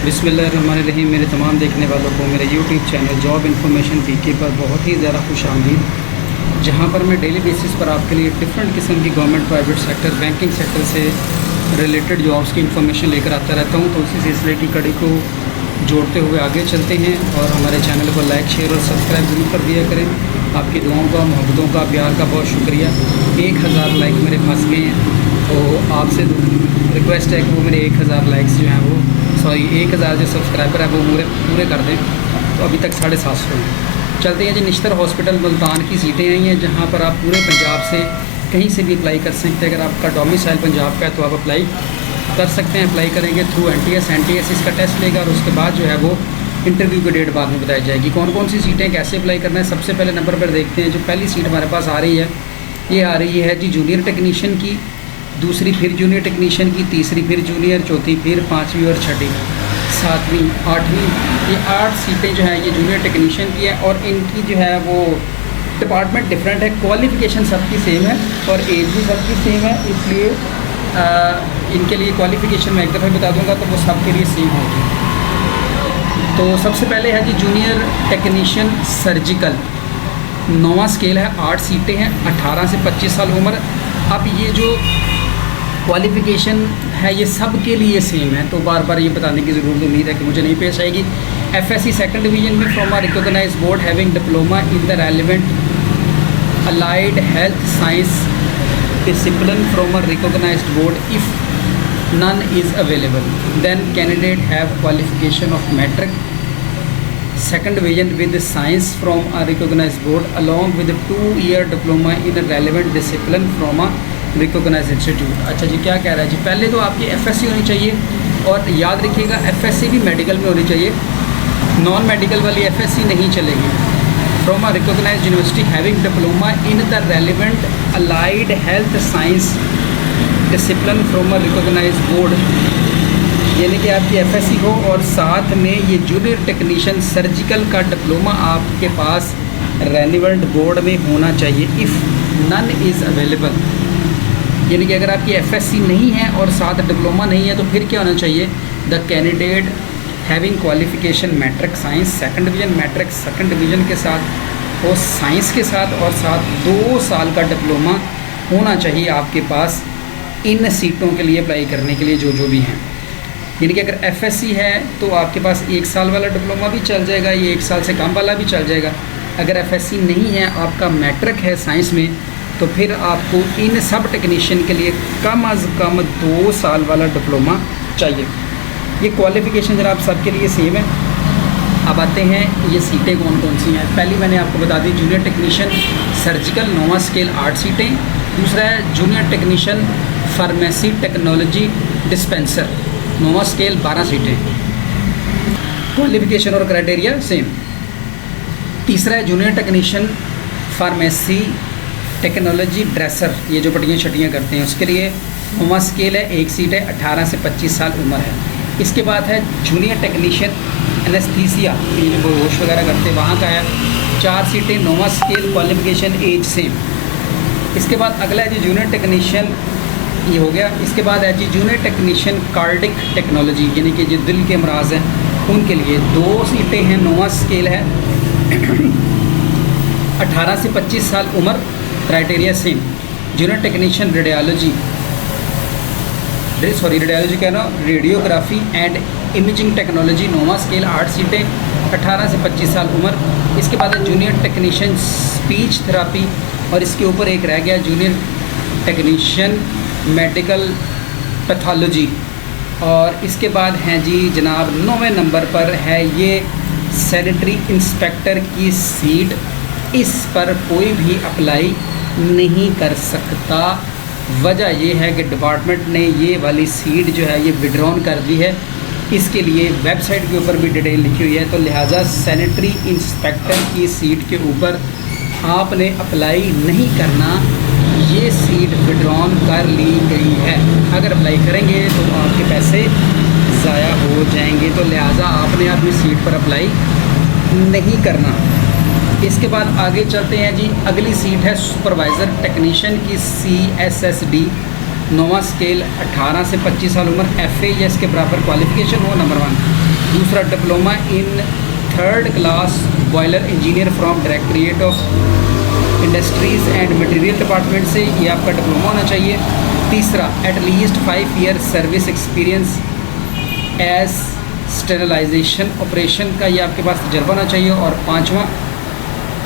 बिस्मिल्लाहिर्रहमानिर्रहीम। मेरे तमाम देखने वालों को मेरे यूट्यूब चैनल जॉब इन्फॉर्मेशन पीके पर बहुत ही ज़्यादा खुश आमदीद, जहाँ पर मैं डेली बेसिस पर आपके लिए डिफरेंट किस्म की government, private sector, banking sector से रिलेटेड जॉब्स की इन्फॉर्मेशन लेकर आता रहता हूँ। तो उसी सिलसिले की कड़ी को जोड़ते हुए आगे चलते हैं और हमारे चैनल को लाइक, शेयर और सब्सक्राइब ज़रूर कर दिया करें। आपकी दुआओं का, मोहब्बतों का, प्यार का बहुत शुक्रिया। 1000 लाइक मेरे फंस गए हैं, तो आपसे रिक्वेस्ट है कि वो मेरे 1000 लाइक्स जो हैं वो 1000 जो सब्सक्राइबर है वो पूरे कर दें। तो अभी तक 750 हैं। चलते हैं जी। निश्तर हॉस्पिटल मुल्तान की सीटें आई हैं, जहाँ पर आप पूरे पंजाब से कहीं से भी अप्लाई कर सकते हैं। अगर आपका डोमिसाइल पंजाब का है तो आप अप्लाई कर सकते हैं। अप्लाई करेंगे थ्रू NTS इसका टेस्ट लेगा और उसके बाद जो है वो इंटरव्यू की डेट बाद में बताई जाएगी। कौन कौन सी सीटें कैसे अप्लाई करना है, सबसे पहले नंबर पर देखते हैं। जो पहली सीट हमारे पास आ रही है, ये आ रही है जी जूनियर टेक्नीशियन की, दूसरी फिर जूनियर टेक्नीशियन की, तीसरी फिर जूनियर, चौथी फिर, पाँचवीं और छठी, सातवीं, आठवीं, ये 8 सीटें जो हैं ये जूनियर टेक्नीशियन की है। और इनकी जो है वो डिपार्टमेंट डिफरेंट है, क्वालिफ़िकेशन सबकी सेम है और एज भी सबकी सेम है। इसलिए इनके लिए क्वालिफ़िकेशन मैं एक दफ़ा बता दूंगा तो वो सबके लिए सेम होगी। तो सबसे पहले है जी जूनियर टेक्नीशियन सर्जिकल, 9वां स्केल है, 8 सीटें हैं, 18 से 25 साल उम्र। अब ये जो क्वालिफ़िकेशन है ये सब के लिए सेम है, तो बार बार ये बताने की ज़रूरत उम्मीद है कि मुझे नहीं पेश आएगी। FSC सेकंड डिवीज़न में from a recognised board having diploma in the relevant allied health science discipline from a recognized board. If none is available, then candidate have qualification of metric second division with science from a recognized board along with a 2-year diploma in a relevant discipline from a recognized institute। अच्छा जी, क्या कह रहा है जी? पहले तो आपकी FSC होनी चाहिए और याद रखिएगा FSC भी मेडिकल में होनी चाहिए, नॉन मेडिकल वाली FSC नहीं चलेगी। From a recognized university having diploma in the relevant allied health science discipline from a recognized board, यानी कि आपकी FSC हो और साथ में ये जूनियर टेक्नीशियन सर्जिकल का डिप्लोमा आपके पास रेलिवेंट बोर्ड में होना चाहिए। इफ़ नन इज़ अवेलेबल, यानी कि अगर आपकी FSC नहीं है और साथ डिप्लोमा नहीं है तो फिर क्या होना चाहिए? The candidate having qualification matric science second division, matric second division के साथ और साइंस के साथ और साथ 2 साल का डिप्लोमा होना चाहिए आपके पास इन सीटों के लिए अप्लाई करने के लिए जो भी हैं। यानी कि अगर FSC है तो आपके पास 1 साल वाला डिप्लोमा भी चल जाएगा, ये 1 साल से कम वाला भी चल जाएगा। अगर FSC नहीं है, आपका मैट्रिक है साइंस में, तो फिर आपको इन सब टेक्नीशियन के लिए कम अज़ कम 2 साल वाला डिप्लोमा चाहिए। ये क्वालिफ़िकेशन जनाब सबके लिए सेम है। अब आते हैं ये सीटें कौन कौन सी हैं। पहली मैंने आपको बता दी जूनियर टेक्नीशियन सर्जिकल, 9वां स्केल, 8 सीटें। दूसरा है junior technician pharmacy technology dispenser, 9वां स्केल, 12 सीटें। क्वालिफ़िकेशन और क्राइटेरिया सेम। तीसरा है junior technician pharmacy technology dresser, ये जो पट्टियाँ छटियाँ करते हैं उसके लिए 9वां स्केल है, 1 सीट है, 18 से 25 साल उम्र है। इसके बाद है जूनियर टेक्नीशियन एनेस्थीसिया, ये जो होश वगैरह करते हैं वहाँ का है, 4 सीटें, 9वां स्केल, क्वालिफ़िकेशन एज सेम। इसके बाद अगला है जी जूनियर टेक्नीशियन, ये हो गया। इसके बाद है जी जूनियर टेक्नीशियन कार्डिक टेक्नोलॉजी, यानी कि जो दिल के अमराज हैं उनके लिए 2 सीटें हैं, 9वां स्केल है, 18 से 25 साल उम्र, criteria same. Junior technician radiology कह रहा हूँ, रेडियोग्राफी एंड इमेजिंग टेक्नोलॉजी, 9वां स्केल, 8 सीटें, 18 से 25 साल उम्र। इसके बाद है जूनियर टेक्नीशियन स्पीच थेरापी और इसके ऊपर एक रह गया जूनियर टेक्नीशियन मेडिकल पैथोलॉजी। और इसके बाद हैं जी जनाब 9वें नंबर पर है ये सैनिटरी इंस्पेक्टर की सीट। इस पर कोई भी अप्लाई नहीं कर सकता। वजह ये है कि डिपार्टमेंट ने ये वाली सीट जो है ये विड्रॉन कर दी है। इसके लिए वेबसाइट के ऊपर भी डिटेल लिखी हुई है, तो लिहाजा सैनिटरी इंस्पेक्टर की सीट के ऊपर आपने अप्लाई नहीं करना, ये सीट विड्रॉन कर ली गई है। अगर अप्लाई करेंगे तो आपके पैसे ज़ाया हो जाएंगे, तो लिहाजा आपने अपनी सीट पर अप्लाई नहीं करना। इसके बाद आगे चलते हैं जी। अगली सीट है सुपरवाइज़र टेक्नीशियन की CSSD, 9वां स्केल, 18 से 25 साल उम्र, FA या इसके बराबर क्वालिफ़िकेशन हो, नंबर 1। दूसरा diploma in third class boiler engineer from directorate of industries and material department से, ये आपका डिप्लोमा होना चाहिए। तीसरा at least 5 year service experience as sterilisation operation का, ये आपके पास तजर्बा होना चाहिए। और पाँचवा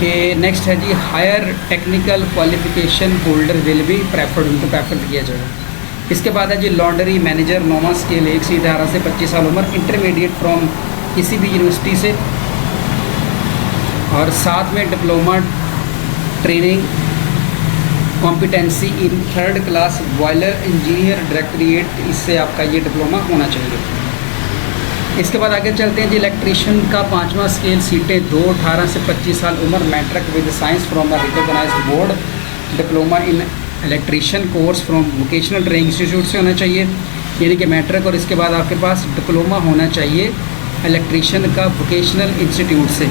कि नेक्स्ट है जी higher technical qualification holder will be preferred, उनको प्रेफर किया जाएगा। इसके बाद है जी लॉन्ड्री मैनेजर, नोमा स्केल 1 से 18 से 25 साल उम्र, इंटरमीडिएट फ्रॉम किसी भी यूनिवर्सिटी से, और साथ में डिप्लोमा ट्रेनिंग कॉम्पिटेंसी इन third class boiler engineer directorate, इससे आपका ये डिप्लोमा होना चाहिए। इसके बाद आगे चलते हैं जी इलेक्ट्रीशियन का 5वां स्केल, सीटें 2 18 से 25 साल उम्र, matric with science from the recognised board, diploma in electrician course from vocational training institute से होना चाहिए, यानी कि मैट्रिक। और इसके बाद आपके पास डिप्लोमा होना चाहिए इलेक्ट्रीशियन का वोकेशनल इंस्टीट्यूट से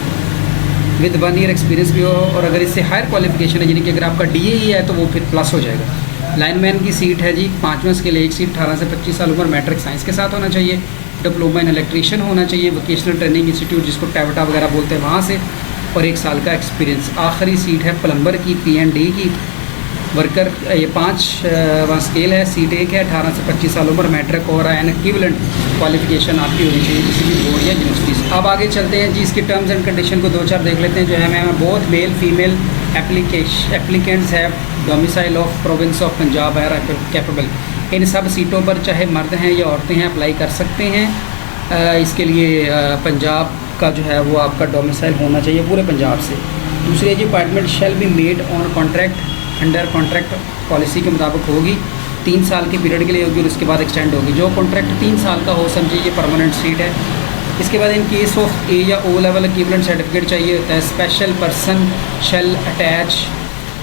विद 1 ईयर एक्सपीरियंस भी हो, और अगर इससे हायर क्वालिफिकेशन है यानी कि अगर आपका DAE है तो वो फिर प्लस हो जाएगा। लाइनमैन की सीट है जी 5वां स्केल 1 सीट, 18 से 25 साल उम्र, मैट्रिक साइंस के साथ होना चाहिए, डिप्लोमा इन इलेक्ट्रीशियन होना चाहिए वोकेशनल ट्रेनिंग इंस्टीट्यूट जिसको टैवटा वगैरह बोलते हैं वहाँ से, और 1 साल का एक्सपीरियंस। आखिरी सीट है प्लम्बर की P&D की वर्कर, ये 5वां स्केल है, सीट 1 है, 18 से 25 साल उम्र, मैट्रिक और एन इक्विवेलेंट क्वालिफिकेशन आपकी होनी चाहिए किसी भी बोर्ड या यूनिवर्सिटी से। अब आगे चलते हैं जी इसकी टर्म्स एंड कंडीशन को 2-4 देख लेते हैं। जो है मैं both male female applicants have domicile of province of Punjab है कैपेबल, इन सब सीटों पर चाहे मर्द हैं या औरतें हैं अप्लाई कर सकते हैं। इसके लिए पंजाब का जो है वो आपका डोमिसाइल होना चाहिए पूरे पंजाब से। दूसरी जी appointment shall be made on contract, under contract policy के मुताबिक होगी, 3 साल के पीरियड के लिए होगी और उसके बाद एक्सटेंड होगी। जो कॉन्ट्रैक्ट 3 साल का हो समझिए ये परमानेंट सीट है। इसके बाद इन केस ऑफ A या O लेवल इक्विवेलेंट सर्टिफिकेट चाहिए होता है। Special person shall attach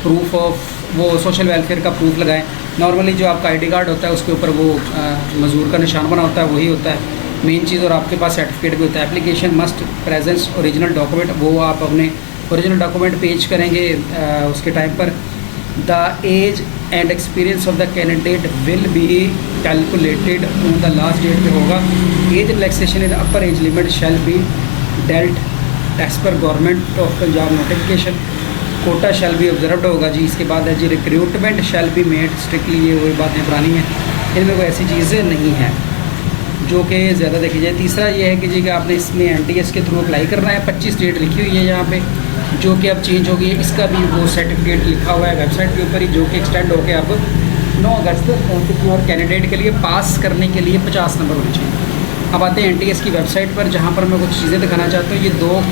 proof of, वो सोशल वेलफेयर का प्रूफ लगाएं। नॉर्मली जो आपका ID कार्ड होता है उसके ऊपर वो मजदूर का निशान बना होता है, वही होता है मेन चीज़, और आपके पास सर्टिफिकेट भी होता है। Application must presence original document, वो आप अपने ओरिजिनल डॉक्यूमेंट पेश करेंगे उसके टाइम पर। The age and experience of the candidate will be calculated on the last date पे होगा। Age relaxation in upper age limit shall be dealt as per government of Punjab notification, quota shall be observed होगा जी। इसके बाद है जी recruitment shall be made strictly, ये वही बातें पुरानी हैं, इनमें कोई ऐसी चीज़ें नहीं हैं जो कि ज़्यादा देखी जाए। तीसरा ये है कि जी कि आपने इसमें NTS के थ्रू अप्लाई करना है। 25 डेट लिखी हुई है यहाँ पे जो कि अब चेंज होगी, इसका भी वो सर्टिफिकेट लिखा हुआ है वेबसाइट के ऊपर ही, जो कि एक्सटेंड होकर अब 9 अगस्त और कैंडिडेट के लिए पास करने के लिए 50 नंबर होने चाहिए। अब आते हैं NTS की वेबसाइट पर जहाँ पर मैं कुछ चीज़ें दिखाना चाहता हूँ। ये 2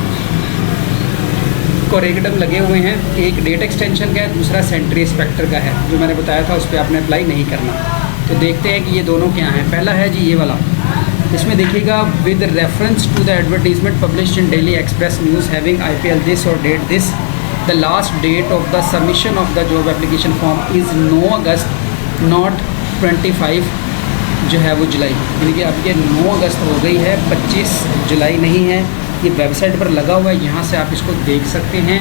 कोरेगडम लगे हुए हैं, एक डेट एक्सटेंशन का है, दूसरा सेंट्री इंस्पेक्टर का है। जो मैंने बताया था उस पर आपने अप्लाई नहीं करना। तो देखते हैं कि ये दोनों क्या हैं। पहला है जी ये वाला, इसमें देखिएगा with reference to the advertisement published in daily express news having IPL this और date this, the last date of the submission of the job application form is 9 August not 25 जो है वो जुलाई, यानी कि अब ये 9 अगस्त हो गई है, 25 जुलाई नहीं है। ये वेबसाइट पर लगा हुआ है, यहाँ से आप इसको देख सकते हैं।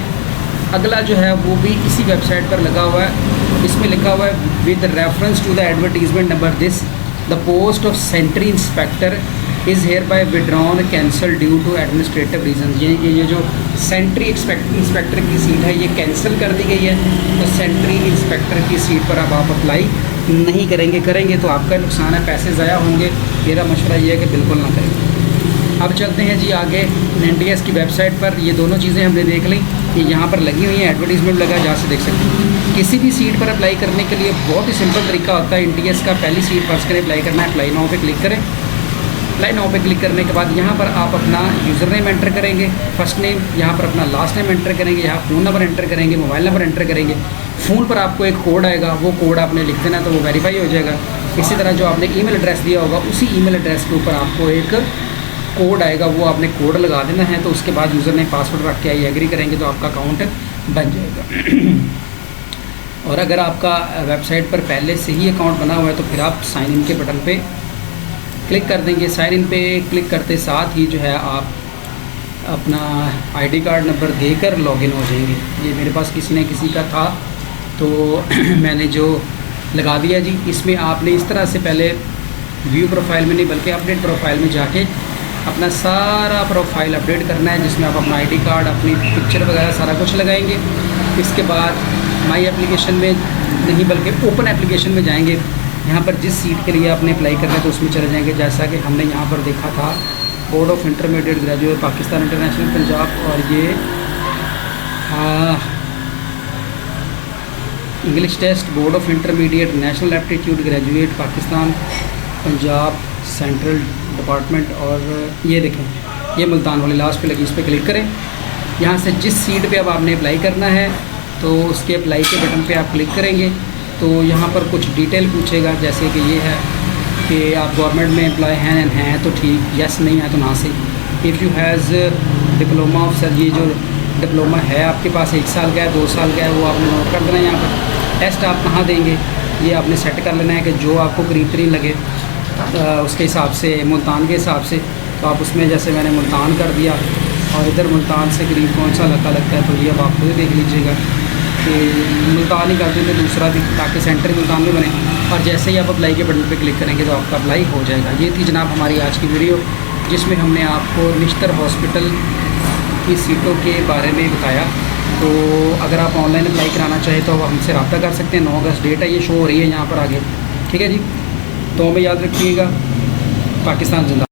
अगला जो है वो भी इसी वेबसाइट पर लगा हुआ है, इसमें लिखा हुआ है with reference to the advertisement number this the post of sentry inspector is hereby withdrawn cancel due to administrative reason. ये जो सेंट्री इंस्पेक्टर की सीट है ये कैंसिल कर दी गई है, तो सेंट्री इंस्पेक्टर की सीट पर अब आप अप्लाई नहीं करेंगे तो आपका नुकसान है, पैसे ज़ाया होंगे। मेरा मशवरा ये है कि बिल्कुल ना करें। अब चलते हैं जी आगे NTS की वेबसाइट पर। ये दोनों चीज़ें हमने देख ली, ये यहाँ पर लगी हुई हैं, एडवर्टीजमेंट लगा जहाँ से देख सकते हैं। किसी भी सीट पर अप्लाई करने के लिए बहुत ही सिंपल तरीका होता है। NTS का पहली सीट फर्स्ट करें, अप्लाई करना है, अप्लाई नाउ पे क्लिक करें। अप्लाई नाउ पे क्लिक करने के बाद यहाँ पर आप अपना यूज़र नेम एंटर करेंगे, फर्स्ट नेम, यहाँ पर अपना लास्ट नेम एंटर करेंगे, यहाँ फ़ोन नंबर एंटर करेंगे, मोबाइल नंबर एंटर करेंगे। फ़ोन पर आपको एक कोड आएगा, वो कोड आपने लिख देना तो वो वेरीफाई हो जाएगा। इसी तरह जो आपने ईमेल एड्रेस दिया होगा उसी ईमेल एड्रेस के ऊपर आपको एक कोड आएगा, वो आपने कोड लगा देना है। तो उसके बाद यूज़र नेम पासवर्ड रख के एग्री करेंगे तो आपका अकाउंट बन जाएगा। और अगर आपका वेबसाइट पर पहले से ही अकाउंट बना हुआ है तो फिर आप साइन इन के बटन पे क्लिक कर देंगे। साइन इन पे क्लिक करते साथ ही जो है आप अपना ID कार्ड नंबर देकर लॉगिन हो जाएंगे। ये मेरे पास किसी का था तो मैंने जो लगा दिया जी। इसमें आपने इस तरह से पहले व्यू प्रोफाइल में नहीं बल्कि अपडेट प्रोफाइल में जाके अपना सारा प्रोफाइल अपडेट करना है, जिसमें आप अपना आईडी कार्ड, अपनी पिक्चर वगैरह सारा कुछ लगाएंगे। इसके बाद माई एप्लीकेशन में नहीं बल्कि ओपन एप्लीकेशन में जाएंगे। यहाँ पर जिस सीट के लिए आपने अप्लाई करना है तो उसमें चले जाएंगे। जैसा कि हमने यहाँ पर देखा था board of intermediate graduate Pakistan international Punjab, और ये English test board of intermediate national aptitude graduate Pakistan Punjab central department. और ये देखें, ये मुल्तान वाली लास्ट पे लगी, इस पर क्लिक करें। यहाँ से जिस सीट पे अब आपने अप्लाई करना है तो उसके अप्लाई के बटन पे आप क्लिक करेंगे तो यहाँ पर कुछ डिटेल पूछेगा, जैसे कि ये है कि आप गवर्नमेंट में एम्प्लॉय हैं तो ठीक, यस नहीं है तो ना से। If you has diploma of sir, ये जो डिप्लोमा है आपके पास 1 साल का है 2 साल का है वो आपने नोट कर देना है। यहाँ पर टेस्ट आप कहाँ देंगे ये आपने सेट कर लेना है कि जो आपको करीब तरीन लगे उसके हिसाब से, मुल्तान के हिसाब से। तो आप उसमें जैसे मैंने मुल्तान कर दिया और इधर मुल्तान से करीब कौन सा इलाका लगता है तो ये अब आप खुद देख लीजिएगा कि मुल्तान ही कर देंगे दूसरा भी, ताकि सेंटर मुल्तान में बने। और जैसे ही आप अप्लाई के बटन पे क्लिक करेंगे तो आपका अप्लाई हो जाएगा। ये थी जनाब हमारी आज की वीडियो, जिसमें हमने आपको निश्तर हॉस्पिटल की सीटों के बारे में बताया। तो अगर आप ऑनलाइन अप्लाई कराना चाहें तो हमसे रब्ता कर सकते हैं। 9 अगस्त डेट है, ये शो हो रही है यहाँ पर आगे, ठीक है जी। तो हमें याद रखिएगा, पाकिस्तान जिंदा।